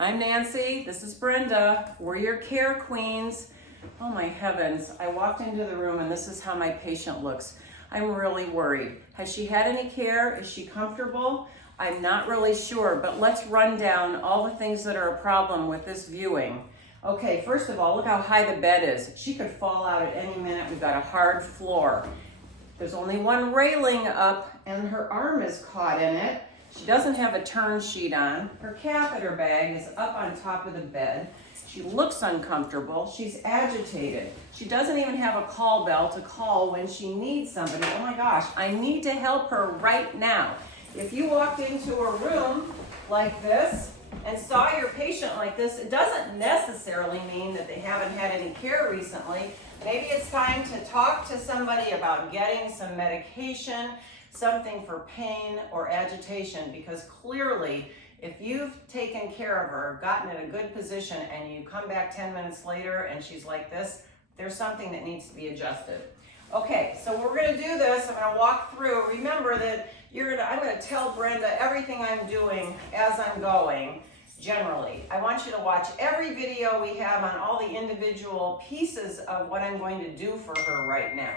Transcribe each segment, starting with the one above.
I'm Nancy, this is Brenda. We're your care queens. Oh my heavens, I walked into the room and this is how my patient looks. I'm really worried. Has she had any care? Is she comfortable? I'm not really sure, but let's run down all the things that are a problem with this viewing. Okay, first of all, look how high the bed is. She could fall out at any minute. We've got a hard floor. There's only one railing up and her arm is caught in it. She doesn't have a turn sheet on. Her catheter bag is up on top of the bed. She looks uncomfortable. She's agitated. She doesn't even have a call bell to call when she needs somebody. Oh my gosh, I need to help her right now. If you walked into a room like this and saw your patient like this, it doesn't necessarily mean that they haven't had any care recently. Maybe it's time to talk to somebody about getting some medication, something for pain or agitation, because clearly if you've taken care of her, gotten in a good position, and you come back 10 minutes later and she's like this, there's something that needs to be adjusted. Okay, so we're gonna do this. I'm gonna walk through. Remember that I'm gonna tell Brenda everything I'm doing as I'm going, generally. I want you to watch every video we have on all the individual pieces of what I'm going to do for her right now.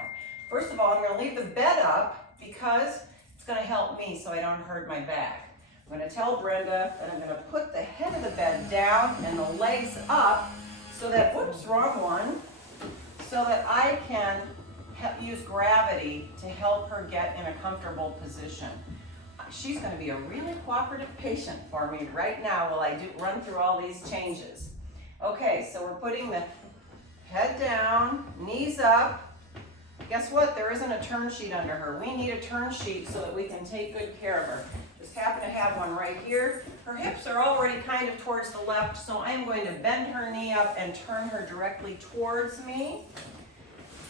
First of all, I'm gonna leave the bed up because it's gonna help me so I don't hurt my back. I'm gonna tell Brenda that I'm gonna put the head of the bed down and the legs up so that, whoops, wrong one, so that I can use gravity to help her get in a comfortable position. She's gonna be a really cooperative patient for me right now while I run through all these changes. Okay, so we're putting the head down, knees up. Guess what? There isn't a turn sheet under her. We need a turn sheet so that we can take good care of her. Just happen to have one right here. Her hips are already kind of towards the left, so I'm going to bend her knee up and turn her directly towards me.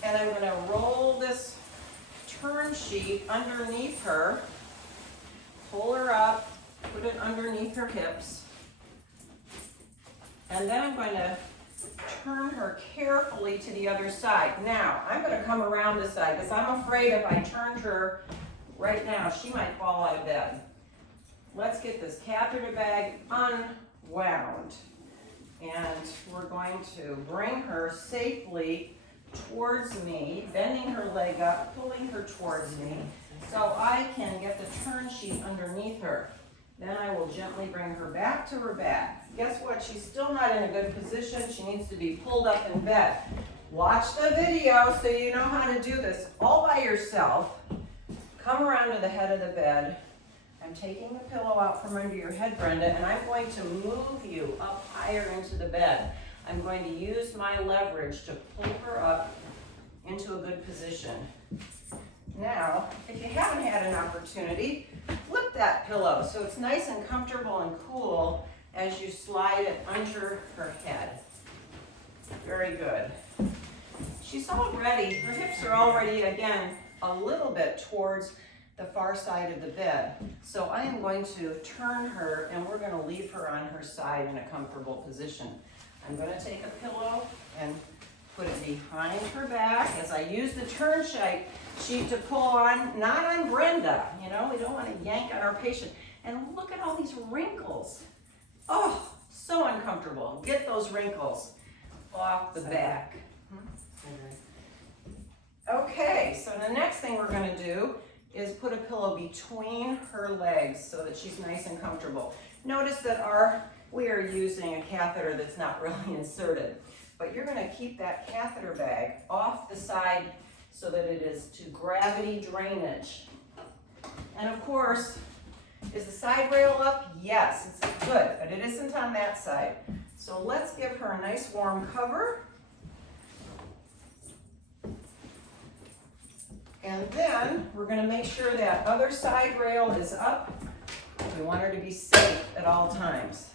And I'm going to roll this turn sheet underneath her, pull her up, put it underneath her hips, and then I'm going to turn her carefully to the other side. Now, I'm going to come around this side because I'm afraid if I turned her right now, she might fall out of bed. Let's get this catheter bag unwound. And we're going to bring her safely towards me, bending her leg up, pulling her towards me, so I can get the turn sheet underneath her. Then I will gently bring her back to her back. Guess what? She's still not in a good position. She needs to be pulled up in bed. Watch the video so you know how to do this all by yourself. Come around to the head of the bed. I'm taking the pillow out from under your head, Brenda, and I'm going to move you up higher into the bed. I'm going to use my leverage to pull her up into a good position. Now, if you haven't had an opportunity, flip that pillow so it's nice and comfortable and cool as you slide it under her head. Very good. She's already, her hips are already, again, a little bit towards the far side of the bed. So I am going to turn her and we're going to leave her on her side in a comfortable position. I'm going to take a pillow and put it behind her back as I use the turn sheet to pull on, not on Brenda. You know, we don't want to yank on our patient. And look at all these wrinkles. Oh, so uncomfortable. Get those wrinkles off the back. Okay, so the next thing we're going to do is put a pillow between her legs so that she's nice and comfortable. Notice that we are using a catheter that's not really inserted, but you're going to keep that catheter bag off the side so that it is to gravity drainage. And of course, is the side rail up? Yes, it's good, but it isn't on that side. So let's give her a nice warm cover. And then we're going to make sure that other side rail is up. We want her to be safe at all times.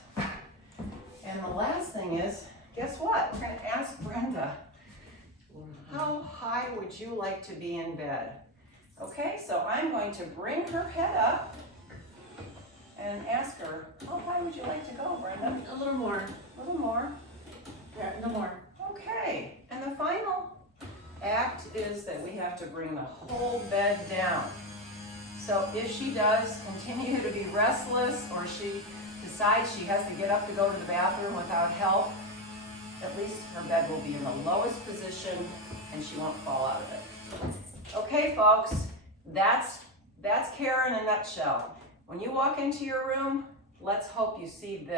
And the last thing is, guess what? We're going to ask Brenda, how high would you like to be in bed? Okay, so I'm going to bring her head up and ask her, how high would you like to go, Brenda? A little more. A little more. Yeah, no more. Okay, and the final act is that we have to bring the whole bed down. So if she does continue to be restless or she decides she has to get up to go to the bathroom without help, at least her bed will be in the lowest position and she won't fall out of it. Okay, folks, that's care in a nutshell. When you walk into your room, let's hope you see this.